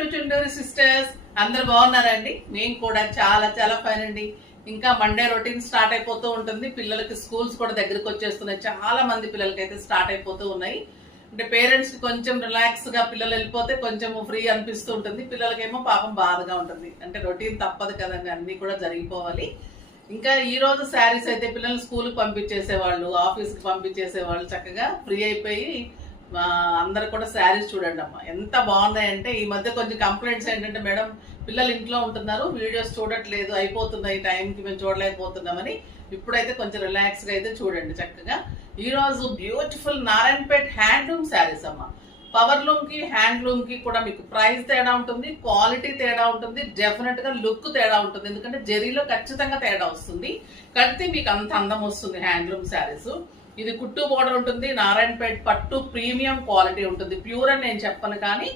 To Chunduru sisters. అందరు బాగున్నారండి? మేము కూడా చాలా చాలా ఫైన్ అండి. ఇంకా మండే రొటీన్ స్టార్ట్ అయిపోతూ ఉంటుంది. పిల్లలకి స్కూల్స్ కూడా దగ్గరకు వచ్చేస్తున్నాయి. చాలా మంది పిల్లలకి అయితే స్టార్ట్ అయిపోతూ ఉన్నాయి. అంటే పేరెంట్స్ కి కొంచెం రిలాక్స్ గా పిల్లలు వెళ్ళిపోతే కొంచెం ఫ్రీ అనిపిస్తూ ఉంటుంది. పిల్లలకేమో పాపం బాధగా ఉంటుంది. అంటే రొటీన్ తప్పదు కదండి, అన్ని కూడా జరిగిపోవాలి. ఇంకా ఈ రోజు శారీస్ అయితే పిల్లల్ని స్కూల్కి పంపించేసేవాళ్ళు, ఆఫీస్కి పంపించేసేవాళ్ళు చక్కగా ఫ్రీ అయిపోయి అందరు కూడా శారీస్ చూడండి అమ్మా ఎంత బాగున్నాయంటే. ఈ మధ్య కొంచెం కంప్లైంట్స్ ఏంటంటే, మేడం పిల్లలు ఇంట్లో ఉంటున్నారు, వీడియోస్ చూడట్లేదు, అయిపోతున్నాయి టైంకి, మేము చూడలేకపోతున్నామని. ఇప్పుడైతే కొంచెం రిలాక్స్గా అయితే చూడండి చక్కగా. ఈరోజు బ్యూటిఫుల్ నారాయణపేట్ హ్యాండ్లూమ్ శారీస్ అమ్మా. పవర్లూమ్ కి హ్యాండ్లూమ్ కి కూడా మీకు ప్రైస్ తేడా ఉంటుంది, క్వాలిటీ తేడా ఉంటుంది, డెఫినెట్ గా లుక్ తేడా ఉంటుంది. ఎందుకంటే జరీలో ఖచ్చితంగా తేడా వస్తుంది, కడితే మీకు అంత అందం వస్తుంది హ్యాండ్లూమ్ శారీస్. ఇది కుట్టు బోర్డర్ ఉంటుంది, నారాయణపేట్ పట్టు ప్రీమియం క్వాలిటీ ఉంటుంది. ప్యూర్ అని నేను చెప్పను, కానీ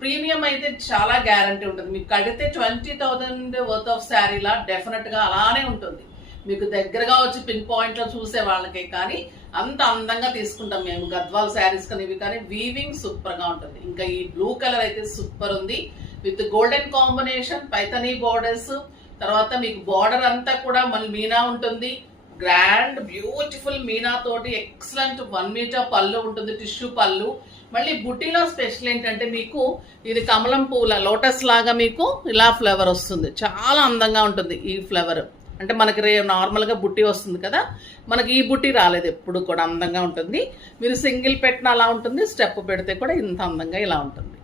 ప్రీమియం అయితే చాలా గ్యారంటీ ఉంటుంది. మీకు కడితే 20,000 వర్త్ ఆఫ్ శారీలా డెఫినెట్ గా అలానే ఉంటుంది. మీకు దగ్గరగా వచ్చి పిన్ పాయింట్ లో చూసే వాళ్ళకే కానీ అంత అందంగా తీసుకుంటాం మేము గద్వాల్ శారీస్ కానీ ఇవి. కానీ వీవింగ్ సూపర్ గా ఉంటుంది. ఇంకా ఈ బ్లూ కలర్ అయితే సూపర్ ఉంది, with golden combination, Paithani borders. తర్వాత మీకు బార్డర్ అంతా కూడా మళ్ళీ మీనా ఉంటుంది, గ్రాండ్ బ్యూటిఫుల్ మీనా తోటి ఎక్సలెంట్ 1 మీటర్ పళ్ళు ఉంటుంది, టిష్యూ పళ్ళు. మళ్ళీ బుట్టిలో స్పెషల్ ఏంటంటే మీకు ఇది కమలం పూల లోటస్ లాగా మీకు ఇలా ఫ్లేవర్ వస్తుంది, చాలా అందంగా ఉంటుంది ఈ ఫ్లేవర్. అంటే మనకి నార్మల్గా బుట్టి వస్తుంది కదా, మనకి ఈ బుట్టి రాలేదు, ఎప్పుడు కూడా అందంగా ఉంటుంది. మీరు సింగిల్ పెట్టిన అలా ఉంటుంది, స్టెప్ పెడితే కూడా ఇంత అందంగా ఇలా ఉంటుంది.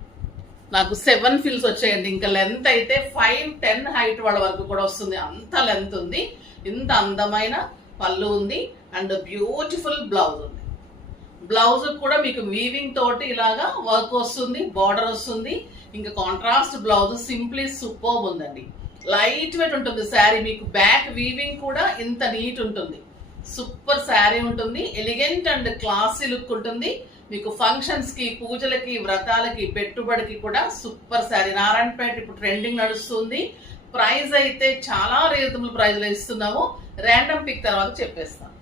నాకు 7 ఫిల్స్ వచ్చాయండి. ఇంకా లెంత్ అయితే 5-10 హైట్ వాళ్ళ వరకు కూడా వస్తుంది, అంత లెంత్ ఉంది. ఇంత అందమైన పళ్ళు ఉంది అండ్ బ్యూటిఫుల్ బ్లౌజ్ ఉంది. బ్లౌజ్ కూడా మీకు వీవింగ్ తోటి ఇలాగా వర్క్ వస్తుంది, బార్డర్ వస్తుంది. ఇంకా కాంట్రాస్ట్ బ్లౌజ్ సింప్లీ సూపర్బ్ ఉందండి. లైట్ వెయిట్ ఉంటుంది శారీ, మీకు బ్యాక్ వీవింగ్ కూడా ఇంత నీట్ ఉంటుంది. సూపర్ శారీ ఉంటుంది, ఎలిగెంట్ అండ్ క్లాసీ లుక్ ఉంటుంది. మీకు ఫంక్షన్స్ కి, పూజలకి, వ్రతాలకి, పెట్టుబడికి కూడా సూపర్ శారీ. నారాయణపేట ఇప్పుడు ట్రెండింగ్ నడుస్తుంది. ప్రైస్ అయితే చాలా రీజనబుల్ ప్రైస్ లో ఇస్తున్నాము. ర్యాండమ్ పిక్ తర్వాత చెప్పేస్తాను.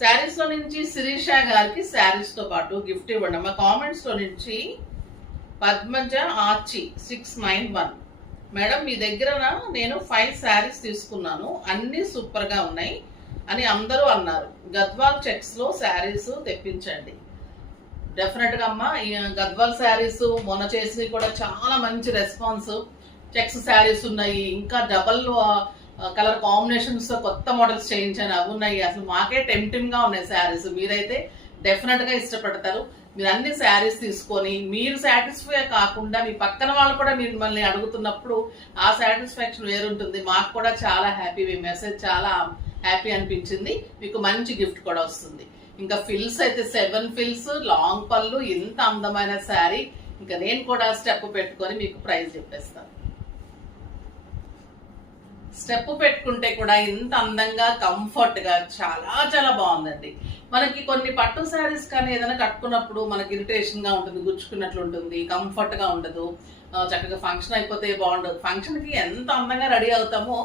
శారీస్ లో నుంచి శిరీష గారికి శారీస్ తో పాటు గిఫ్ట్ ఇవ్వండి. మా కామెంట్స్ లో నుంచి పద్మజ ఆర్చి 691, మేడం మీ దగ్గర నేను 5 శారీస్ తీసుకున్నాను, అన్ని సూపర్ గా ఉన్నాయి అని అందరూ అన్నారు. గద్వాల్ చెక్స్ లో శారీస్ తెప్పించండి. డెఫినెట్ గా అమ్మా, ఈ గద్వాల్ శారీస్ మొన్న చేసినవి కూడా చాలా మంచి రెస్పాన్స్. చెక్స్ శారీస్ ఉన్నాయి, ఇంకా డబల్ కలర్ కాంబినేషన్స్ తో కొత్త మోడల్స్ చేయించాను, అవి ఉన్నాయి. అసలు మాకే టెంప్టింగ్ గా ఉన్నాయి శారీస్. మీరైతే డెఫినెట్ గా ఇష్టపడతారు. మీరు అన్ని శారీస్ తీసుకొని మీరు సాటిస్ఫై కాకుండా మీ పక్కన వాళ్ళు కూడా మిమ్మల్ని అడుగుతున్నప్పుడు ఆ సాటిస్ఫాక్షన్ వేరుంటుంది. మాకు కూడా చాలా హ్యాపీ, మీ మెసేజ్ చాలా హ్యాపీ అనిపించింది. మీకు మంచి గిఫ్ట్ కూడా వస్తుంది. ఇంకా ఫిల్స్ అయితే 7 ఫిల్స్, లాంగ్ పళ్ళు, ఇంత అందమైన శారీ. ఇంకా నేను కూడా స్టెప్ పెట్టుకొని మీకు ప్రైస్ చెప్పేస్తాను. స్టెప్ పెట్టుకుంటే కూడా ఇంత అందంగా కంఫర్ట్ గా చాలా చాలా బాగుందండి. మనకి కొన్ని పట్టు శారీస్ కానీ ఏదైనా కట్టుకున్నప్పుడు మనకి ఇరిటేషన్ గా ఉంటుంది, గుచ్చుకున్నట్లు ఉంటుంది, కంఫర్ట్ గా ఉండదు. చక్కగా ఫంక్షన్ అయిపోతే బాగుండదు. ఫంక్షన్ కి ఎంత అందంగా రెడీ అవుతామో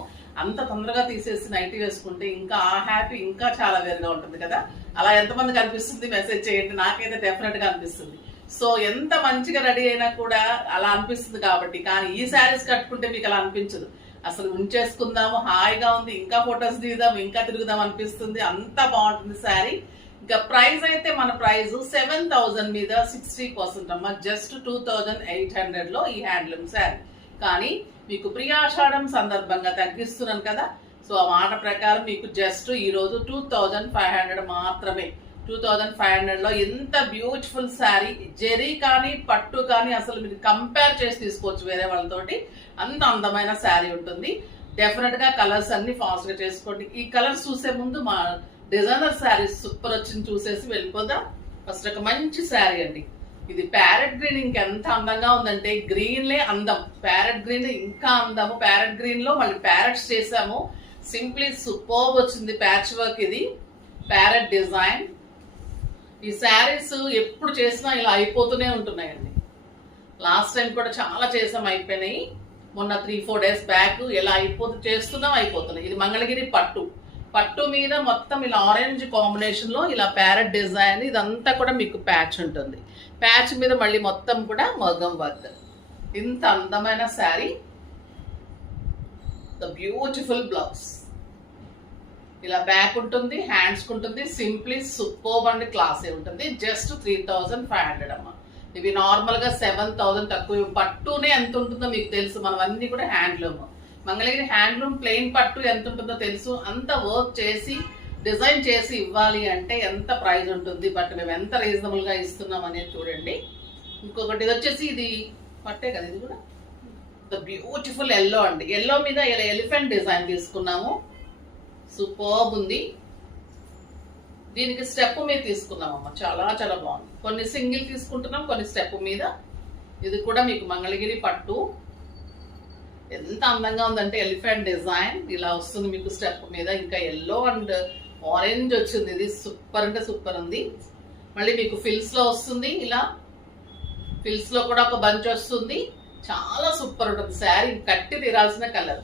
అంత తొందరగా తీసేసి నైట్ వేసుకుంటే ఇంకా ఆ హ్యాపీ ఇంకా చాలా వేరుగా ఉంటుంది కదా. అలా ఎంతమందికి అనిపిస్తుంది మెసేజ్ చేయండి. నాకైతే డెఫినెట్ గా అనిపిస్తుంది. సో ఎంత మంచిగా రెడీ అయినా కూడా అలా అనిపిస్తుంది కాబట్టి. కానీ ఈ శారీస్ కట్టుకుంటే మీకు అలా అనిపించదు. అసలు ఉంచేసుకుందాము, హాయిగా ఉంది, ఇంకా ఫొటోస్ దిగుదాం, ఇంకా తిరుగుదాం అనిపిస్తుంది. అంత బాగుంటుంది శారీ. ఇంకా ప్రైస్ అయితే మన ప్రైస్ 7,000 మీద 60% అమ్మా, జస్ట్ 2,800 లో ఈ హ్యాండ్లూమ్ శారీ. కానీ మీకు ప్రియాషాఢం సందర్భంగా తగ్గిస్తున్నాను కదా, సో ఆ మాట ప్రకారం మీకు జస్ట్ ఈ రోజు 2,500 మాత్రమే. 2,500 లో ఎంత బ్యూటిఫుల్ శారీ. జెరీ కానీ పట్టు కానీ అసలు మీరు కంపేర్ చేసి తీసుకోవచ్చు వేరే వాళ్ళతోటి, అంత అందమైన శారీ ఉంటుంది. డెఫినెట్ గా కలర్స్ అన్ని ఫాస్ట్ గా చేసుకోండి. ఈ కలర్స్ చూసే ముందు మా డిజైనర్ శారీస్ సూపర్ వచ్చింది, చూసేసి వెళ్ళిపోదాం. ఫస్ట్ ఒక మంచి శారీ అండి. ఇది ప్యారెట్ గ్రీన్, ఇంకెంత అందంగా ఉందంటే గ్రీన్లే అందం. ప్యారెట్ గ్రీన్ ఇంకా అందము. ప్యారెట్ గ్రీన్ లో మళ్ళీ ప్యారెట్స్ చేసాము, సింప్లీ సూపర్బ్ వచ్చింది. ప్యాచ్ వర్క్, ఇది ప్యారెట్ డిజైన్. ఈ శారీస్ ఎప్పుడు చేసినా ఇలా అయిపోతూనే ఉంటున్నాయండి. లాస్ట్ టైం కూడా చాలా చేసాం, అయిపోయినాయి. మొన్న 3-4 డేస్ బ్యాక్ ఇలా చేస్తున్నాం, అయిపోతున్నాయి. ఇది మంగళగిరి పట్టు. పట్టు మీద మొత్తం ఇలా ఆరెంజ్ కాంబినేషన్ లో ఇలా ప్యారెట్ డిజైన్, ఇదంతా కూడా మీకు ప్యాచ్ ఉంటుంది. ప్యాచ్ మీద మళ్ళీ మొత్తం కూడా మగ్గం వర్క్. ఇంత అందమైన శారీ, ద బ్యూటిఫుల్ బ్లౌజ్. ఇలా బ్యాక్ ఉంటుంది, హ్యాండ్స్ ఉంటుంది. సింప్లీ సూపర్బ్ అండ్ క్లాసీ ఉంటుంది. జస్ట్ 3500 అమ్మ. ఇవి నార్మల్ గా 7000 తక్కువ. పట్టునే ఎంత ఉంటుందో మీకు తెలుసు, మనం అన్ని కూడా హ్యాండ్లూమ్. మంగళగిరి హ్యాండ్లూమ్ ప్లెయిన్ పట్టు ఎంత ఉంటుందో తెలుసు. అంత వర్క్ చేసి డిజైన్ చేసి ఇవ్వాలి అంటే ఎంత ప్రైస్ ఉంటుంది, బట్ మేము ఎంత రీజనబుల్ గా ఇస్తున్నాం అనేది చూడండి. ఇంకొకటి ఇది వచ్చేసి, ఇది పట్టే కదా, ఇది కూడా ద బ్యూటిఫుల్ ఎల్లో అండి. ఎల్లో మీద ఇలా ఎలిఫెంట్ డిజైన్ తీసుకున్నాము. సూపర్బ్ ఉంది. దీనికి స్టెప్ మీద తీసుకున్నామమ్మ. చాలా చాలా బాగుంది. కొన్ని సింగిల్ తీసుకుంటున్నాం, కొన్ని స్టెప్ మీద. ఇది కూడా మీకు మంగళగిరి పట్టు. ఎంత అందంగా ఉందంటే ఎలిఫెంట్ డిజైన్ ఇలా వస్తుంది మీకు స్టెప్ మీద. ఇంకా ఎల్లో అండ్ ఆరెంజ్ వచ్చింది. ఇది సూపర్ అంటే సూపర్ ఉంది. మళ్ళీ మీకు ఫిల్స్ లో వస్తుంది. ఇలా ఫిల్స్ లో కూడా ఒక బంచ్ వస్తుంది. చాలా సూపర్ ఉంటుంది శారీ. కట్టి తీరాల్సిన colour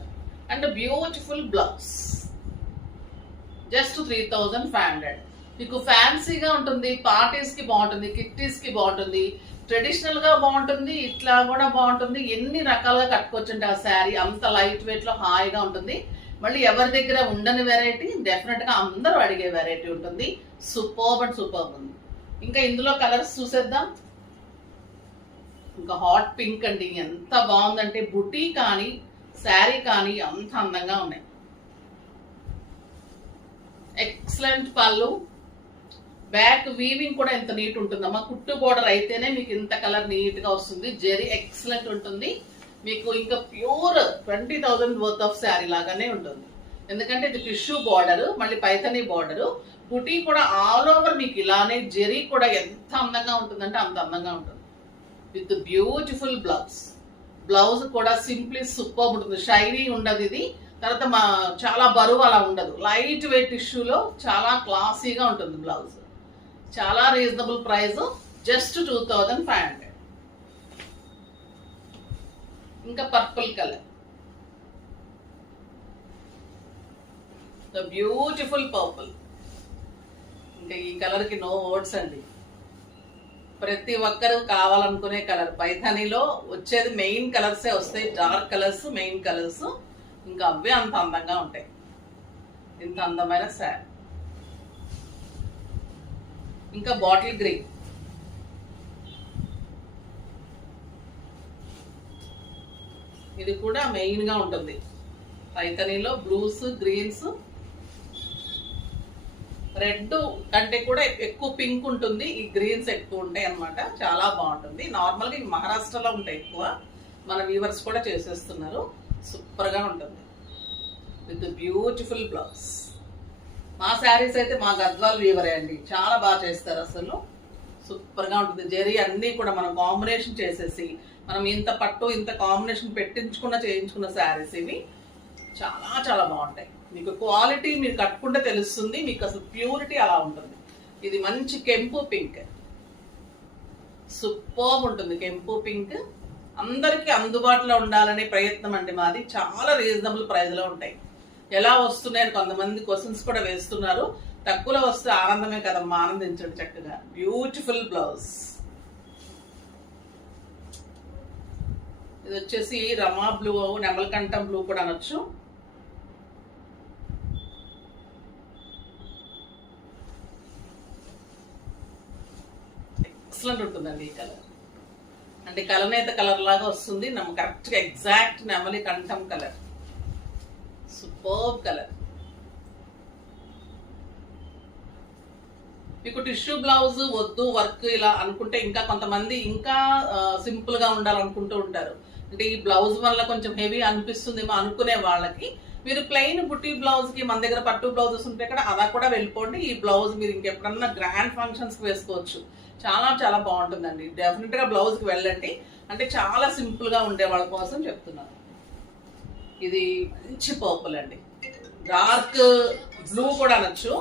and beautiful blouse. Just 3500. మీకు ఫ్యాన్సీగా ఉంటుంది, పార్టీస్ కి బాగుంటుంది, కిట్టీస్ కి బాగుంటుంది, ట్రెడిషనల్ గా బాగుంటుంది, ఇట్లా కూడా బాగుంటుంది. ఎన్ని రకాలుగా కట్టుకోవచ్చు ఆ శారీ. అంత లైట్ వెయిట్ లో హాయిగా ఉంటుంది. మళ్ళీ ఎవరి దగ్గర ఉండని వెరైటీ, డెఫినెట్ గా అందరూ అడిగే వెరైటీ ఉంటుంది. సూపర్బ్ అండ్ సూపర్బ్ ఉంది. ఇంకా ఇందులో కలర్స్ చూసేద్దాం. ఇంకా హాట్ పింక్ అండి. ఎంత బాగుందంటే బుటీ కానీ శారీ కానీ అంత అందంగా ఉన్నాయి. ఎక్సలెంట్ పళ్ళు. బ్యాక్ వీవింగ్ కూడా ఎంత నీట్ ఉంటుందమ్మా. కుట్టు బోర్డర్ అయితేనే మీకు ఇంత కలర్ నీట్ గా వస్తుంది. జెరీ ఎక్సలెంట్ ఉంటుంది. మీకు ఇంకా ప్యూర్ 20,000 వర్త్ ఆఫ్ శారీ లాగానే ఉంటుంది. ఎందుకంటే ఇది టిష్యూ బార్డర్, మళ్ళీ పైథనీ బార్డర్, బుటీ కూడా ఆల్ ఓవర్ మీకు ఇలానే. జెరీ కూడా ఎంత అందంగా ఉంటుందంటే అంత అందంగా ఉంటుంది. With beautiful blouse. బ్లౌజ్ కూడా సింప్లీ సూపర్ ఉంటుంది. షైనీ ఉండదు ఇది. తర్వాత చాలా బరువు అలా ఉండదు. లైట్ వెయిట్ టిష్యూలో చాలా క్లాసీగా ఉంటుంది బ్లౌజ్. చాలా రీజనబుల్ ప్రైస్. జస్ట్ 2500. ఇంకా purple colour, the beautiful purple. ఇంకా ఈ కలర్ కి నో వర్డ్స్ అండి. ప్రతి ఒక్కరు కావాలనుకునే కలర్. పైథానీలో వచ్చేది మెయిన్ కలర్సే వస్తాయి. Dark colours main colours. ఇంకా అవే అంత అందంగా ఉంటాయి. ఇంత అందమైన శారీ. ఇంకా బాటిల్ గ్రీన్. ఇది కూడా మెయిన్ గా ఉంటుంది. పైథానీలో బ్లూస్, గ్రీన్స్, రెడ్ కంటే కూడా ఎక్కువ పింక్ ఉంటుంది. ఈ గ్రీన్స్ ఎక్కువ ఉంటాయి అన్నమాట. చాలా బాగుంటుంది. నార్మల్గా ఇవి మహారాష్ట్రలో ఉంటాయి ఎక్కువ. మన వీవర్స్ కూడా చేసేస్తున్నారు. సూపర్ గా ఉంటుంది విత్ బ్యూటిఫుల్ బ్లౌజ్. మా శారీస్ అయితే మా గద్వాల్ వీవరే అండి. చాలా బాగా చేస్తారు అసలు. సూపర్ గా ఉంటుంది. జెరీ అన్ని కూడా మనం కాంబినేషన్ చేసేసి, మనం ఇంత పట్టు ఇంత కాంబినేషన్ చేయించుకున్న శారీస్ ఇవి. చాలా చాలా బాగుంటాయి. మీకు క్వాలిటీ మీరు కట్టుకుంటే తెలుస్తుంది. మీకు అసలు ప్యూరిటీ అలా ఉంటుంది. ఇది మంచి కెంపు పింక్. సూపర్ ఉంటుంది కెంపు పింక్. అందరికీ అందుబాటులో ఉండాలనే ప్రయత్నం అండి మాది. చాలా రీజనబుల్ ప్రైస్ లో ఉంటాయి. ఎలా వస్తున్నాయని కొంతమంది క్వశ్చన్స్ కూడా వేస్తున్నారు. తక్కువలో వస్తే ఆనందమే కదమ్మా, ఆనందించండి చక్కగా. Beautiful blouse. ఇది వచ్చేసి రమా బ్లూ, నెమలకంఠం బ్లూ కూడా అనొచ్చు. ఎక్సలెంట్ ఉంటుందండి ఈ కలర్. అంటే కలనేత కలర్ లాగా వస్తుంది. కరెక్ట్ గా ఎగ్జాక్ట్ నెమలి కంఠం కలర్. Superb colour. మీకు టిష్యూ బ్లౌజ్ వద్దు వర్క్ ఇలా అనుకుంటే, ఇంకా కొంతమంది ఇంకా సింపుల్ గా ఉండాలనుకుంటూ ఉంటారు. అంటే ఈ బ్లౌజ్ వల్ల కొంచెం హెవీ అనిపిస్తుందేమో అనుకునే వాళ్ళకి మీరు ప్లెయిన్ బుట్టి బ్లౌజ్ కి, మన దగ్గర పట్టు బ్లౌజెస్ ఉంటాయి కదా, అలా కూడా వెళ్ళిపోండి. ఈ బ్లౌజ్ మీరు ఇంకెప్పుడన్నా గ్రాండ్ ఫంక్షన్స్ కి వేసుకోవచ్చు. చాలా చాలా బాగుంటుందండి. డెఫినెట్ గా బ్లౌజ్ కి వెళ్ళండి. అంటే చాలా సింపుల్ గా ఉండే వాళ్ళ కోసం చెప్తున్నాను. ఇది మంచి పర్పుల్ అండి. డార్క్ బ్లూ కూడా అనొచ్చు.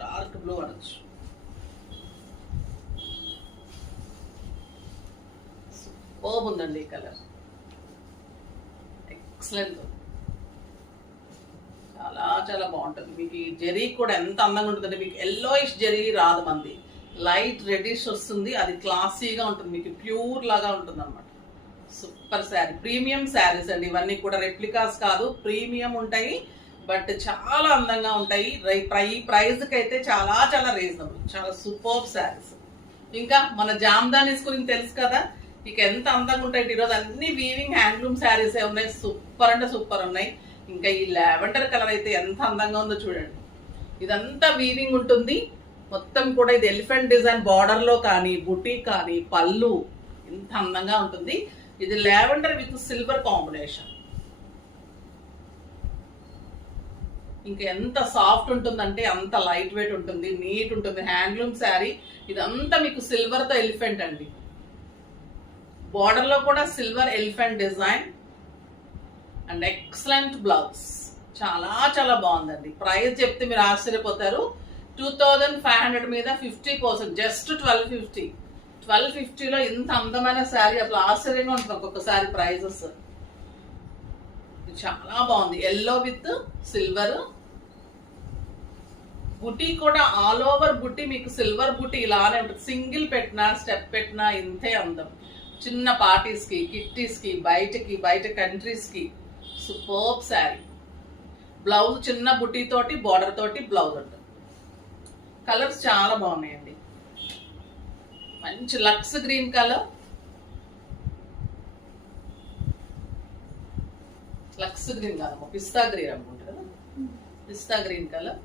డార్క్ బ్లూ అనొచ్చు. సూపర్బ్ ఉందండి ఈ కలర్. ఎక్సలెంట్. చాలా చాలా బాగుంటుంది. మీకు ఈ జరీ కూడా ఎంత అందంగా ఉంటుందంటే మీకు ఎల్లోయిష్ జరీ రాదు, మంది లైట్ రెడిష్ వస్తుంది. అది క్లాసీగా ఉంటుంది, మీకు ప్యూర్ లాగా ఉంటుంది అనమాట. సూపర్ శారీ, ప్రీమియం శారీస్ అండి ఇవన్నీ కూడా. రెప్లికాస్ కాదు, ప్రీమియం ఉంటాయి, బట్ చాలా అందంగా ఉంటాయి. ప్రైస్కి అయితే చాలా చాలా రీజనబుల్, చాలా సూపర్ శారీస్. ఇంకా మన జామ్దానీస్ గురించి తెలుసు కదా, ఇక ఎంత అందంగా ఉంటాయి. ఈరోజు అన్ని వీవింగ్ హ్యాండ్లూమ్ శారీసే ఉన్నాయి, సూపర్ అంటే సూపర్ ఉన్నాయి. ఇంకా ఈ లావెండర్ కలర్ అయితే ఎంత అందంగా ఉందో చూడండి. ఇదంతా వీవింగ్ ఉంటుంది మొత్తం కూడా. ఇది ఎలిఫెంట్ డిజైన్ బార్డర్ లో కానీ, బుటీ కానీ, పళ్ళు ఎంత అందంగా ఉంటుంది. ఇది లావెండర్ విత్ సిల్వర్ కాంబినేషన్. ఇంకా ఎంత సాఫ్ట్ ఉంటుందంటే అంత లైట్ వెయిట్ ఉంటుంది, నీట్ ఉంటుంది. హ్యాండ్లూమ్ శారీ ఇదంతా మీకు సిల్వర్ తో ఎలిఫెంట్ అండి. బార్డర్ లో కూడా silver elephant design and excellent blouse. చాలా చాలా బాగుందండి. ప్రైస్ చెప్తే మీరు ఆశ్చర్యపోతారు. 2500 మీద 50%, జస్ట్ 1250. 1250లో ఇంత అందమైన శారీ అసలు ఆశ్చర్యంగా ఉంటుంది ఒక్కొక్కసారి ప్రైజెస్. చాలా బాగుంది. ఎల్లో విత్ సిల్వర్ బుటీ కూడా, ఆల్ ఓవర్ బుటీ మీకు సిల్వర్ బుటీ ఇలానే ఉంటుంది. సింగిల్ పెట్టినా స్టెప్ పెట్టినా ఇంతే అందం. చిన్న పార్టీస్ కి, కిట్టీస్ కి, బయట కంట్రీస్ కి సూపర్ శారీ. బ్లౌజ్ చిన్న బుటీ తోటి బార్డర్ తోటి బ్లౌజ్ ఉంటుంది. కలర్స్ చాలా బాగున్నాయండి. మంచి lux green colour, lux green కాదమ్మా, పిస్తా గ్రీన్ అనుకుంటా కదా, pista green colour.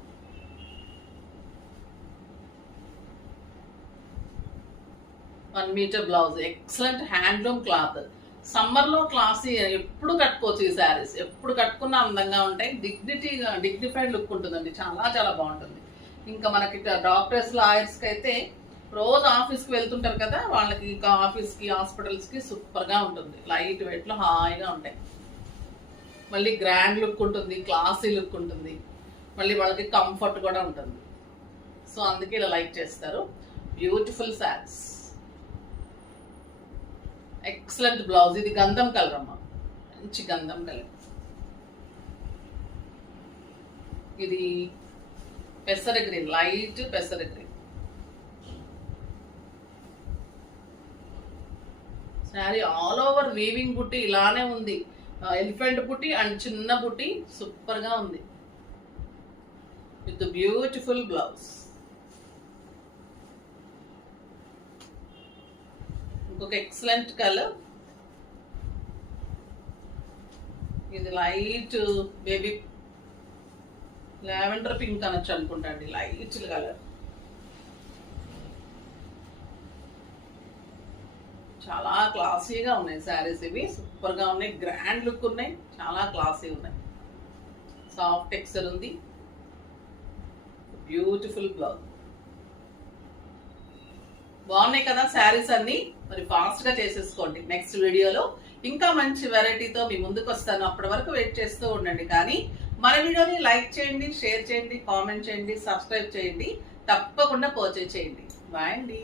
One metre blouse, excellent handloom cloth. Summer లో క్లాసీ, ఎప్పుడు కట్టుకోవచ్చు ఈ శారీస్, ఎప్పుడు కట్టుకున్నా అందంగా ఉంటాయి. డిగ్నిఫైడ్ లుక్ ఉంటుందండి, చాలా చాలా బాగుంటుంది. ఇంకా మనకి డాక్టర్స్, లాయర్స్ కి అయితే రోజు ఆఫీస్ కి వెళ్తుంటారు కదా, వాళ్ళకి ఇంకా ఆఫీస్ కి, హాస్పిటల్స్ కి సూపర్ గా ఉంటుంది. లైట్ వెయిట్ లో హాయిగా ఉంటాయి. మళ్ళీ గ్రాండ్ లుక్ ఉంటుంది, క్లాసీ లుక్ ఉంటుంది, మళ్ళీ వాళ్ళకి కంఫర్ట్ కూడా ఉంటుంది. సో అందుకే ఇలా లైక్ చేస్తారు. Beautiful saris, excellent blouse. ఇది గంధం కలర్ అమ్మా, మంచి గంధం కలర్. ఇది పెసర గ్రీన్, లైట్ పెసర green sari. All over weaving బుట్టి ఇలానే ఉంది. ఎలిఫెంట్ బుట్టి అండ్ చిన్న బుట్టి సూపర్ గా ఉంది విత్ బ్యూటిఫుల్ బ్లౌజ్. ఇంకొక ఎక్సలెంట్ కలర్, ఇది లైట్ బేబీ లావెండర్ పింక్ అనొచ్చు అనుకుంటా అండి, లైట్ కలర్. చాలా క్లాసీగా ఉన్నాయి శారీస్ ఇవి, సూపర్ గా ఉన్నాయి, గ్రాండ్ లుక్ ఉన్నాయి, చాలా క్లాసీ ఉన్నాయి. సాఫ్ట్ టెక్స్చర్ ఉంది, బ్యూటిఫుల్ బ్లౌజ్. బాగున్నాయి కదా శారీస్ అన్ని. మరి ఫాస్ట్ గా చేసేసుకోండి. నెక్స్ట్ వీడియోలో ఇంకా మంచి వెరైటీతో మీ ముందుకు వస్తాను. అప్పటి వరకు వెయిట్ చేస్తూ ఉండండి. కానీ మన వీడియోని లైక్ చేయండి, షేర్ చేయండి, కామెంట్ చేయండి, సబ్స్క్రైబ్ చేయండి, తప్పకుండా పర్చేజ్ చేయండి. బాయ్ అండి.